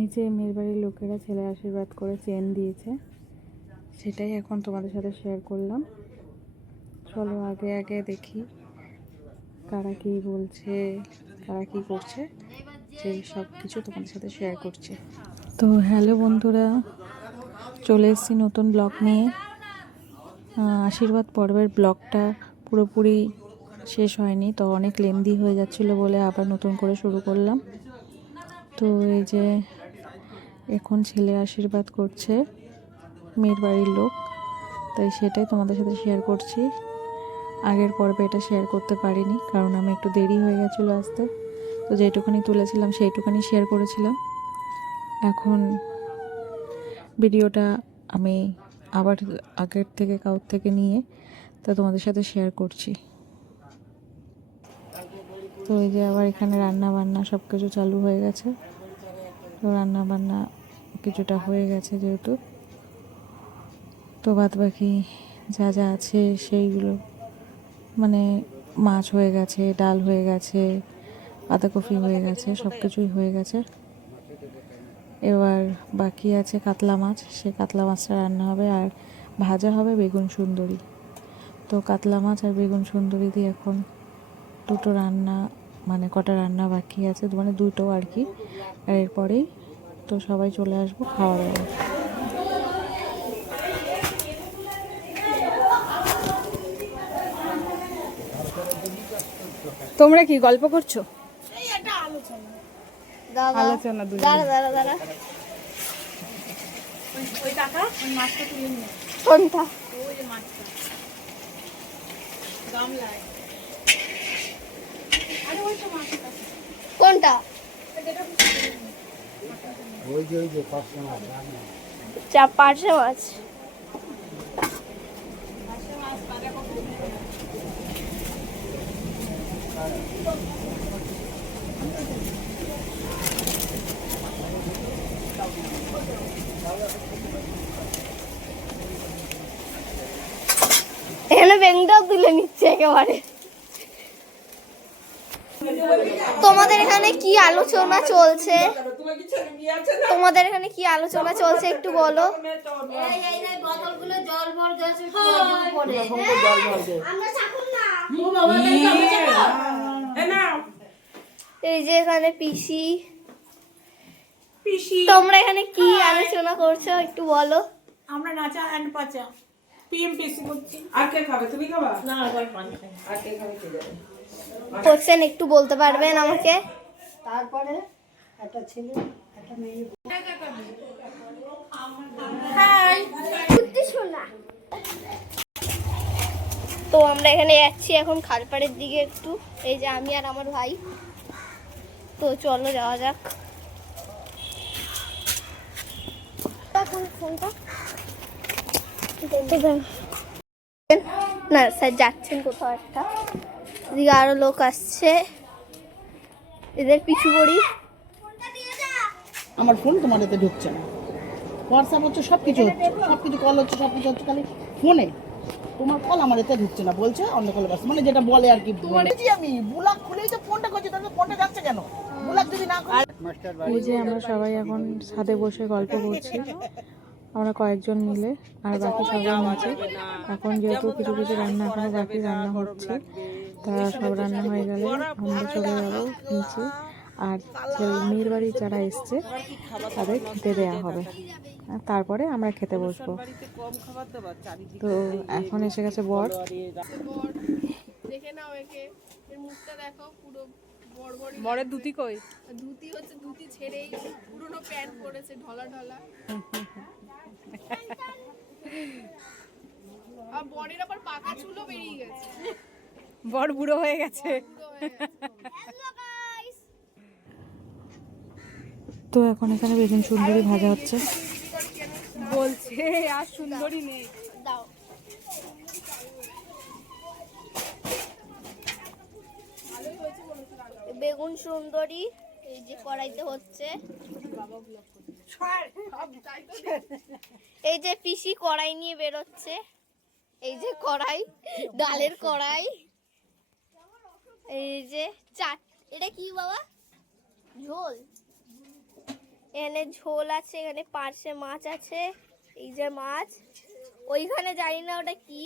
এই যে মেয়ের বাড়ির লোকেরা ছেলে আশীর্বাদ করে চেন দিয়েছে, সেটাই এখন তোমাদের সাথে শেয়ার করলাম। চলো আগে আগে দেখি কারা কী বলছে, কারা কী করছে, সেই সব কিছু তোমাদের সাথে শেয়ার করছি। তো হ্যালো বন্ধুরা, চলে এসেছি নতুন ব্লগ নিয়ে। আশীর্বাদ পর্বের ব্লগটা পুরোপুরি শেষ হয়নি, তো অনেক লেন্দি হয়ে যাচ্ছিলো বলে আবার নতুন করে শুরু করলাম। তো এই যে এখন ছেলে আশীর্বাদ করছে মেয়ের বাড়ির লোক, তাই সেটাই তোমাদের সাথে শেয়ার করছি। আগের পর্বে এটা শেয়ার করতে পারিনি, কারণ আমি একটু দেরি হয়ে গেছিলো আসতে। তো যেটুখানি তুলেছিলাম সেইটুখানি শেয়ার করেছিলাম। এখন ভিডিওটা আমি আবার আগের থেকে কাউর থেকে নিয়ে তা তোমাদের সাথে শেয়ার করছি। তো এই যে আবার এখানে রান্না বান্না সব কিছু চালু হয়ে গেছে। তো রান্না বান্না কিছুটা হয়ে গেছে যেহেতু, তো বাদ বাকি যা যা আছে সেইগুলো, মানে মাছ হয়ে গেছে, ডাল হয়ে গেছে, বাঁধাকপি হয়ে গেছে, সব কিছুই হয়ে গেছে। এবার বাকি আছে কাতলা মাছ, সে কাতলা মাছটা রান্না হবে, আর ভাজা হবে বেগুন সুন্দরী। তো কাতলা মাছ আর বেগুন সুন্দরী দিয়ে এখন দুটো রান্না, মানে কটা রান্না বাকি আছে, মানে দুটো আর কি। আর এরপরেই তো সবাই চলে আসবো খাওয়া দাওয়া। তোমরা কি গল্প করছো? আলোচনা কোনটা? কোনটা? পার্শে মাছ। এখানে বেগুনটাও তুলে নিচ্ছে একেবারে। তোমাদের এখানে কি আলোচনা চলছে? তোমাদের এখানে কি আলোচনা চলছে একটু বলো। এই যে এখানে পিসি, তোমরা এখানে কি আলোচনা করছো একটু বলো। আমরা নাচা এন্ড পাচা পিএমপিসি করছি। আর কে খাবে? তুমি খাবা? না, আবার পান খাই। আর কে খাবে কে যাবে? কোশ্চেন একটু বলতে পারবেন আমাকে? তারপরে একটা ছেলে একটা মেয়ে। হাই কুত্তি সোনা। তো আমরা এখানে যাচ্ছি এখন খালপাড়ের দিকে একটু, এই যে আমি আর আমার ভাই। তো চলো যাওয়া যাক। না স্যার যাচ্ছেন কোথাও একটা, এদিকে আরো লোক আসছে, এদের পিছু করি। আমার ফোন তোমার এতে ঢুকছে না, হোয়াটসঅ্যাপ হচ্ছে, সবকিছু হচ্ছে, সবকিছু কল হচ্ছে, সবকিছু হচ্ছে, খালি ফোনে তোমার কল আমার এতে ঢুকছে না, বলছে অন্য কলে ব্যস্ত, মানে যেটা বলে আর কি। বলেছি আমি বুলাক খুলেই তো ফোনটা করছি, তাহলে ফোনটা যাচ্ছে কেন? বুলাক যদি না করে। এই যে আমরা সবাই এখন ছাদে বসে গল্প করছি, আমরা কয়েকজন মিলে, আর বাকি সবাই নিচে। এখন যেহেতু কিছু কিছু রান্না এখনো বাকি, রান্না হচ্ছে, তা সব রান্না হয়ে গেলে আমরা চলে যাবো নিচে। আর মেয়ের বাড়ি যারা এসছে তাদের খেতে দেয়া হবে, আর তারপরে আমরা খেতে বসবো। তো এখন এসে গেছে বর। দেখে নাও একে, এর মুখটা দেখো, পুরো বরের ধুতি কই? ধুতি হচ্ছে, ধুতি ছেড়েই পুরনো প্যান্ট পরেছে ঢলা ঢলা। আর বরের আবার পাকা চুলও বেরিয়ে গেছে, বর বুড়ো হয়ে গেছে। তো এখন এখানে বেগুন সুন্দরী ভাজা হচ্ছে, বলছে আর সুন্দরী নেই। দাও বেগুন সুন্দরী, এই যে কড়াইতে হচ্ছে। এই যে পিসি কড়াই নিয়ে বেরোচ্ছে, এই যে কড়াই, ডালের কড়াই। এই যে চাট, এটা কি বাবা? ঝোল, এখানে ঝোল আছে, এখানে পার্শে মাছ আছে, এই যে মাছ, ওইখানে জানি না ওটা কি,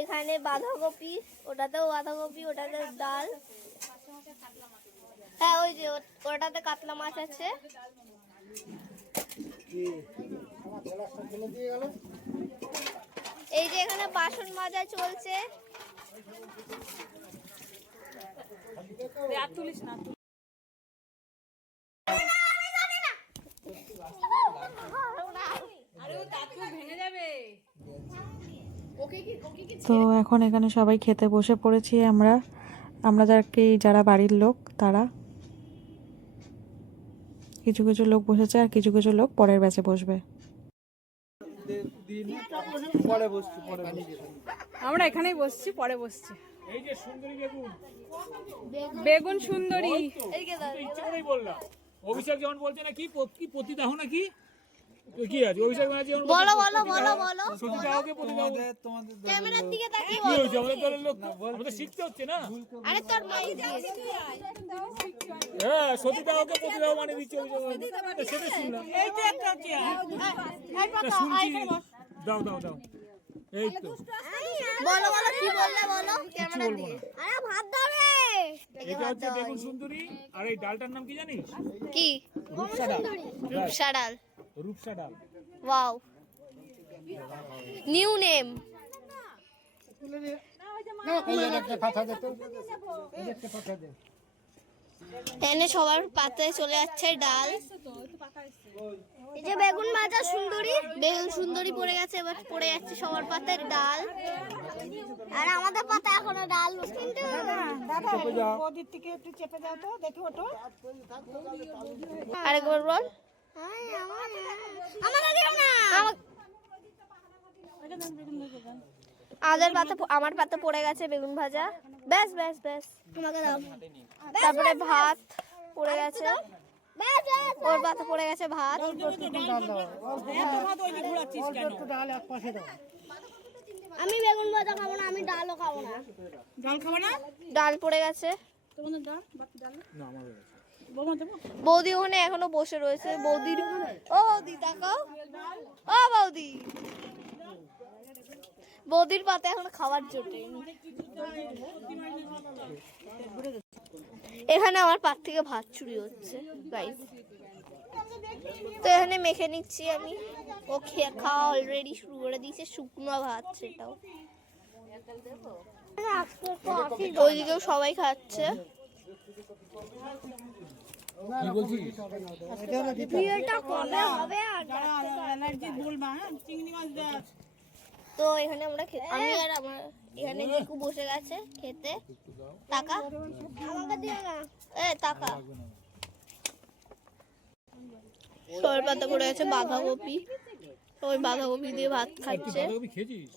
এখানে বাঁধাকপি, ওটাতেও বাঁধাকপি, ওটাতে ডাল, হ্যাঁ ওই যে ওটাতে কাতলা মাছ আছে। এই যে এখানে বাসন মাজা চলছে। তো এখন এখানে সবাই খেতে বসে পড়েছি আমরা আমরা যারা বাড়ির লোক তারা। কিছু কিছু লোক বসেছে আর কিছু কিছু লোক পরের ব্যাচে বসবে। আমরা এখানেই বসছি, পরে বসছি। এই যে সুন্দরী বেগুন, বেগুন সুন্দরী। ইচ্ছে করেই বললাম। অভিষেক যেমন বলছে না কি প্রতিদাহ নাকি কি আছে, অভিষেক মানে যেমন বলো বলো বলো বলো, সতীদাহকে প্রতিদাহ। ক্যামেরার দিকে তাকিয়ে কি বলো। হয়েছে, আমাদের দলের লোক তো, আমাদের শিখতে হচ্ছে না। আরে তোর মাই দিয়েছে। হ্যাঁ, সতীদাহকে প্রতিদাহ মানে দিচ্ছে অভিষেক, সেটা শুনলাম। এই তো একটা আছে শুনছি, দাও দাও দাও, এই তো বলো বলো কি বললে বলো ক্যামেরার দিকে। আরে ভাত দাও রে। এটা হচ্ছে বেগুন সুন্দরী। আর এই ডালটার নাম কি জানিস? কি? রূপসা ডাল। রূপসা ডাল। রূপসা ডাল। Wow, new name. এনে সবার পাতে চলে যাচ্ছে ডাল। এই যে বেগুন ভাজা সুন্দরী, বেগুন সুন্দরী পড়ে গেছে, এবার পড়ে যাচ্ছে সবার পাতে ডাল। আর আমাদের পাতে এখনো ডাল। ওদিক থেকে একটু চেপে দাও তো, দেখি ওটো। আরেকবার বল। আমাকে দিও না। আমার পাতে পড়ে গেছে বেগুন ভাজা। ব্যাস ব্যাস ব্যাস, আমাকে দাও। তারপরে ভাত পড়ে গেছে, ওর পাতে পড়ে গেছে ভাত। আমি বেগুন ভাজা খাবো না, আমি ডালও খাবো না। ডাল খাবে না? ডাল পড়ে গেছে। তোমাদের ডাল ডাল না, আমার বৌদি ওখানে এখনো বসে রয়েছে। বৌদির, ও বৌদি তাকাও, ও বৌদি, বৌদির পাতে এখনো খাবার জোটে। এখানে আমার পাত থেকে ভাত চুরি হচ্ছে গাইস। তো এখানে মেখে নিচ্ছি আমি। ও খাওয়া অলরেডি শুরু করে দিয়েছে, শুকনো ভাত সেটাও। ওইদিকেও সবাই খাচ্ছে। কি বলছিস? বিয়েটা কবে হবে? আর অ্যালার্জি বলবা, হ্যাঁ চিংড়ি মাছ দেয়। তো এখানে আমরা আমি আর আমার এখানে জিকু বসে গেছে খেতে। টাকা আমাকে দিও না, এ টাকা। সর পাতা পড়ে গেছে বাঁধাকপি, ওই বাঁধাকপি দিয়ে ভাত খাচ্ছে। বাঁধাকপি খেয়েছিস?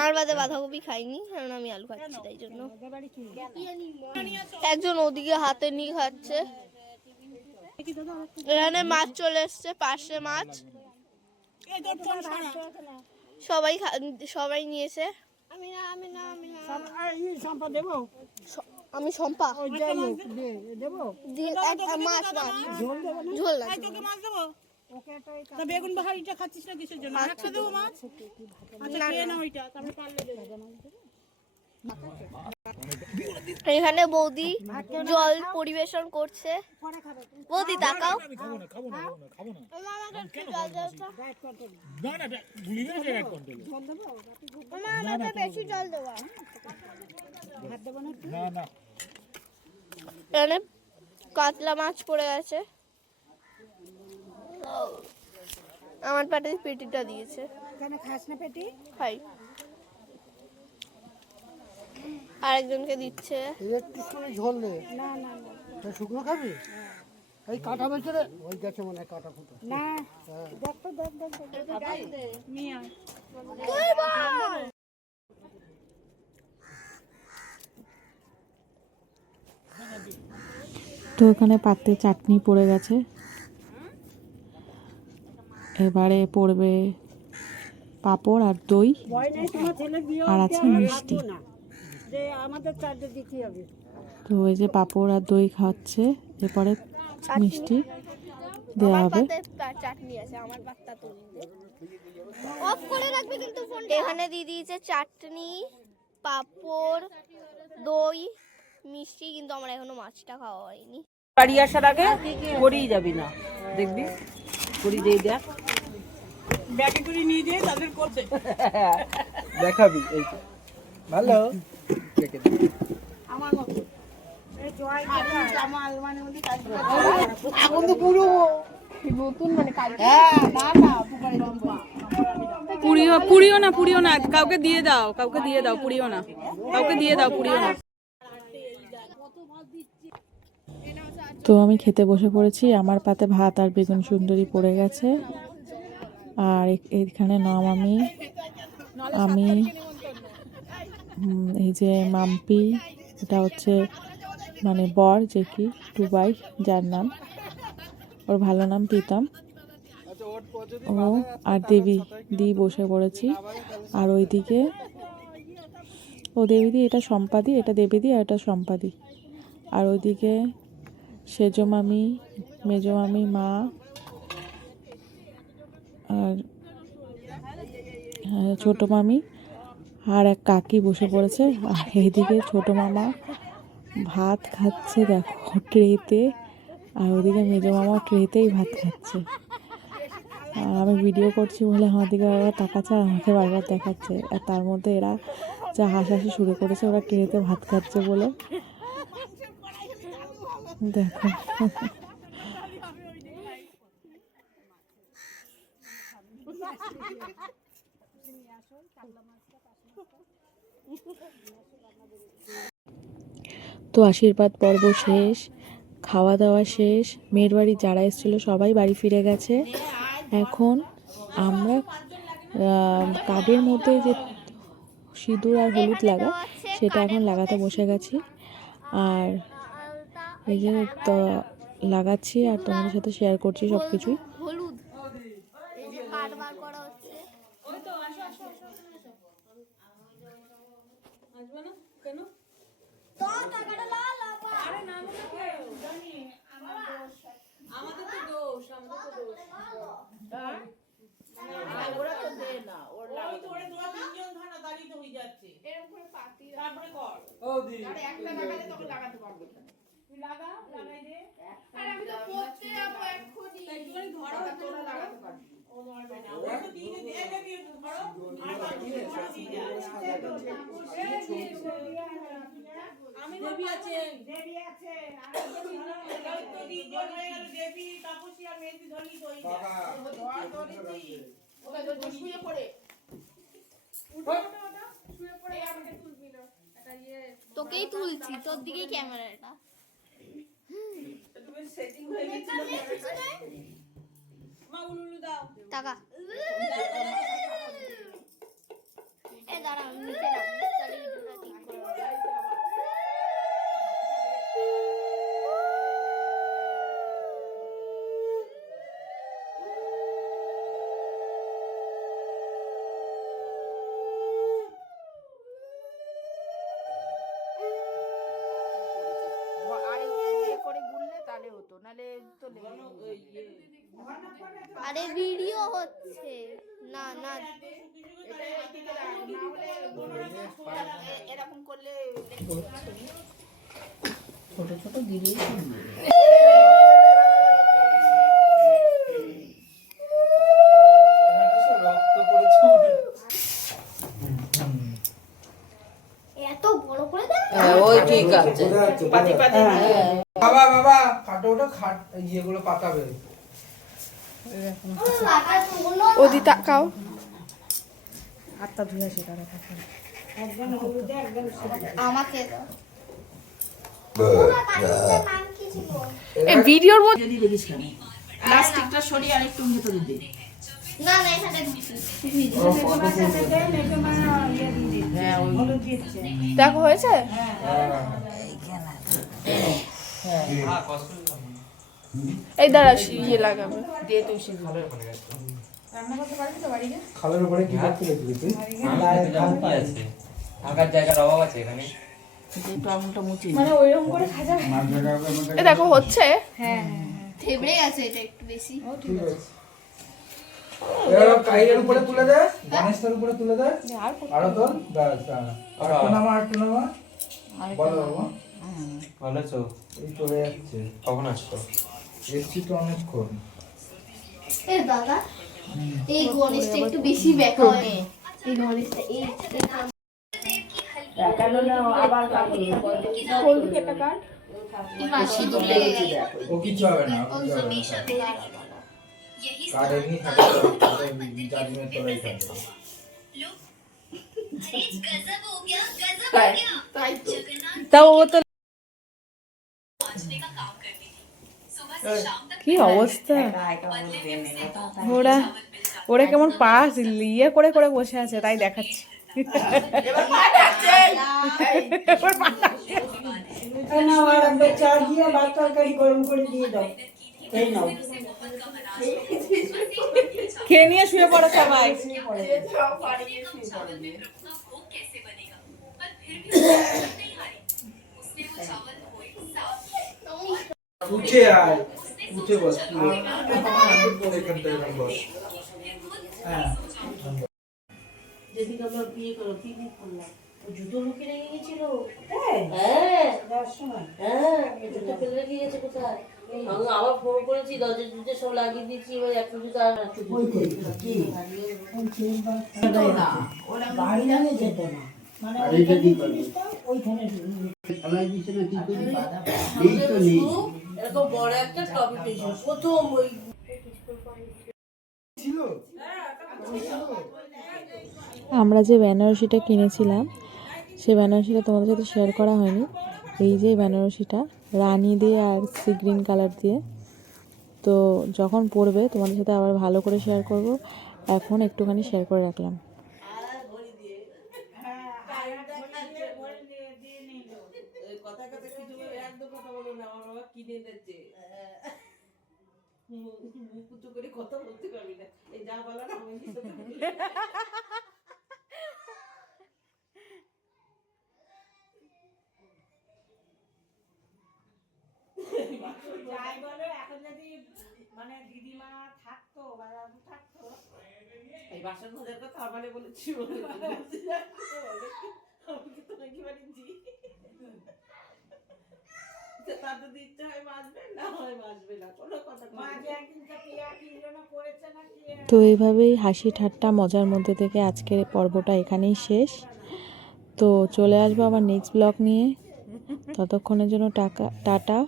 আর বাদে বাঁধাকপি খাইনি, কারণ আমি আলু খাচ্ছি তাই জন্য। একজন ওদিকে হাতে নিয়ে খাচ্ছে। এখানে মাছ চলে এসছে, পার্শে মাছ। সবাই নিয়েছে। আমি শম্পা মাছ ঝোল না। বেগুন বাহারিটা খাচ্ছিস না কিসের জন্য? একশো দেবো মাছ। আচ্ছা খেয়ে নাও ওইটা, তারপরে পারলে দেবো। এখানে বৌদি জল পরিবেশন করছে। বৌদি তাকাও। আমি খাবো না, খাবো না, খাবো না, খাবো না। না না, ভুলি গেছে ডায়েট কন্ট্রোলে। বেশি জল দেওয়া। না না, এখানে কাতলা মাছ পড়ে গেছে। আমার পাটে পেটিটা দিয়েছে। খাস না পেটি? খাই। আরেকজনকে দিচ্ছে। একটু করে ঝোল দে। না না না, শুকনো খাবি? এই কাটা বেঁচে রে, ওই গেছে মনে হয় কাটা ফুটো। না, দেখ তো দেখ মিয়া। তো এখানে পাতে চাটনি পড়ে গেছে, এবারে পড়বে পাঁপড় আর দই, আর আছে মিষ্টি। আমাদের চারটে দিতে হবে। তো এই যে পাঁপড় আর দই খাচ্ছে, এরপরে মিষ্টি, দেওয়া হবে। চাটনি আছে, আমার পাত্তা তো অফ করে রাখবে কিন্তু ফোনটা। এখানে দিয়ে দিয়েছে চাটনি, পাঁপড়, দই, মিষ্টি, কিন্তু আমার এখনো মাছটা খাওয়া হয়নি। বাড়ি আসার আগে করেই যাবি না, দেখবি করি দিয়ে দেখ ব্যাগে করে নিয়ে দিয়ে তাদের করতে দেখাবি এই তো। ভালো দেখে দে। আমার মতো এখন তো পুরো নতুন মানে কাজ। হ্যাঁ না না পুড়িও না, কাউকে দিয়ে দাও, পুড়িও না, পুড়িও না। তো আমি খেতে বসে পড়েছি। আমার পাতে ভাত আর বেগুন সুন্দরী পড়ে গেছে। আর এখানে নাম আমি এই যে মাম্পি, এটা হচ্ছে মানে বর, যে কি টুবাই, যার নাম, ওর ভালো নাম প্রীতম, ও আর দেবী বসে পড়েছি। আর ওইদিকে ও দেবীদি, এটা সম্পাদি, এটা দেবীদি, আর এটা সম্পাদি। আর ওইদিকে সেজো মামি, মেজো মামি, মা আর ছোট মামি আর এক কাকি বসে পড়েছে। আর এইদিকে ছোট মামা ভাত খাচ্ছে দেখো ট্রেতে, আর ওদিকে মেজো মামা ট্রেতেই ভাত খাচ্ছে। আর আমি ভিডিও করছি বলে আমার দিকে বারবার তাকাচ্ছে আর আমাকে বারবার দেখাচ্ছে। আর তার মধ্যে এরা যা হাসাহাসি শুরু করেছে, ওরা ট্রেতে ভাত খাচ্ছে বলে। দেখো তো আশীর্বাদ পর্ব শেষ, খাওয়া দাওয়া শেষ, মেয়ের বাড়ি যারা এসেছিল সবাই বাড়ি ফিরে গেছে। এখন আমরা কার্ডের মধ্যে যে সিঁদুর আর হলুদ লাগায় সেটা এখন লাগাতে বসে গেছি। আর এই যে তো লাগাচ্ছি আর তোমাদের সাথে শেয়ার করছি সব কিছুই। হলুদ এই যে কাট বার করা হচ্ছে। তো টাকাটা লাল আপা। আরে না জানি আমাদের তো দোষ। ওরা তো দে না, ওর লাগে তো ওরে দুটো তিনজন ধানা দাঁড়িয়ে হয়ে যাচ্ছে এরকম করে পাতি তারপরে কর ও দি আরে একটা লাগালে তখন লাগাতে পারবে তুই লাগাই দে। আরে আমি তো পড়তে যাব এক্ষুনি একটুখানি ধরো, তোরা লাগাতে পারবি। ও ধরবে না, ও তো দিয়ে দে দেবি, ধরো আর বাকি ধরো দিয়ে যা। আমি দেবী আছে আর তো তিনজন হয়ে গেল, দেবী, তাপসী আর মেহেন্দি ধরি দই দে। ধর ধরেছি ওকে তো শুয়ে পড়ে শুয়ে পড়ে আমাকে তুলবি না, এটা ইয়ে তোকেই তুলছি, তোর দিকেই ক্যামেরাটা। তুমি সেটিং হয়ে গেছিল মা উলুলু দাও টাকা এ দাঁড়া আমি নিচে নাম তাহলে ভিডিওটা ঠিক করে আরে ভিডিও হচ্ছে না না এরকম করলে ছোট ছোট দিলেই এত বড় করে দেখ। ওই ঠিক আছে পাতি পাতি বাবা বাবা কাটোটা ইয়েগুলো পাকাবে। ওদি তাকাও, হাতটা ধুয়ে আসে তারা আমাকে দাও। পুরো কাগজের নাম কি ছিল? এই ভিডিওর মধ্যে যদি দেখিস কেন প্লাস্টিকটা সরিয়ে আরেকটু ভেতরে দে। না না এখানে দিচ্ছি। হ্যাঁ ওই দেখো হয়েছে। এই দাঁড়া ইয়ে লাগাবে দিয়ে তুই সে ভালো খালের উপরে কি করতে লাগবে তুই? থাকার জায়গার অভাব আছে এখানে। একটু আঙুলটা মুছে মানে ওইরকম করে খাজা। এই দেখো হচ্ছে। হ্যাঁ থেবড়ে গেছে এটা একটু বেশি। এবার কাইয়ের উপরে তুলে দে, গণেশটার উপরে তুলে দে। আরো তোল, ব্যাস, আর একটু নামা, আর একটু নামা। বলো বাবা। ভালো আছো? এই চলে যাচ্ছে। কখন আসছো? এসছি তো অনেকক্ষণ। এ দাদা এই গণেশটা একটু বেশি ব্যাকা হয়। এই গণেশটা এই সিঁদুর লেগে যায়। ও কিছু হবে না, ও কিছু হবে না। কার্ড এমনি থাকে তো, জাজমেন্ট করাই থাকে। তাও ও তো কি অবস্থা, ওরা ওরা কেমন পাশ ইয়ে করে করে বসে আছে তাই দেখাচ্ছি। খেয়ে নিয়ে শুয়ে পড়ো সবাই। উঠে আয়, উঠে বস, এখানটায় বস। হ্যাঁ যেদিকে আমরা বিয়ে করো পিকনিক করলাম, ও জুতো লুকিয়ে রেখে গেছিল। হ্যাঁ জুতো ফেলে রেখে গেছে কোথায়। আমি আবার ফোন করেছি, দরজা জুতো সব লাগিয়ে দিয়েছি, এবার একটা জুতো আর একটা এরকম বড় একটা টপিক প্রথম ওই আমরা যে বেনারসিটা কিনেছিলাম সেই বেনারসিটা তোমাদের সাথে শেয়ার করা হয়নি। এই যে বেনারসিটা রানী দিয়ে আর সি গ্রিন কালার দিয়ে, তো যখন পরবে তোমাদের সাথে আবার ভালো করে শেয়ার করব। এখন একটুখানি শেয়ার করে রাখলাম। কথা বলতে পারবি না, এই যা বলা না যাই বলো, এখন যদি মানে দিদিমা থাকতো বা দাদু থাকতো, এই বাসন ভাজার কথা আমারে বলেছিল, নাকি বাড়িছি তাদের ইচ্ছা হয় বাঁচবে, না হয় বাঁচবে না, কোনো কথা মাঝে একদিন করেছে নাকি। তো এইভাবেই হাসি ঠাট্টা মজার মধ্যে থেকে আজকের পর্বটা এখানেই শেষ। তো চলে আসবো আবার নেক্সট ব্লগ নিয়ে। ততক্ষণের জন্য tata.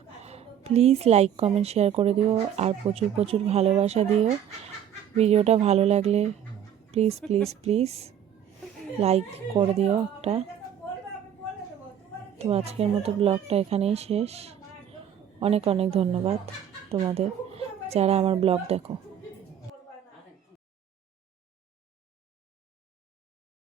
Please like comment share করে দিও আর প্রচুর প্রচুর ভালোবাসা দিও। ভিডিওটা ভালো লাগলে প্লিজ প্লিজ প্লিজ লাইক করে দিও একটা। তো আজকের মতো ব্লগটা এখানেই শেষ। অনেক অনেক ধন্যবাদ তোমাদের যারা আমার ব্লগ দেখো।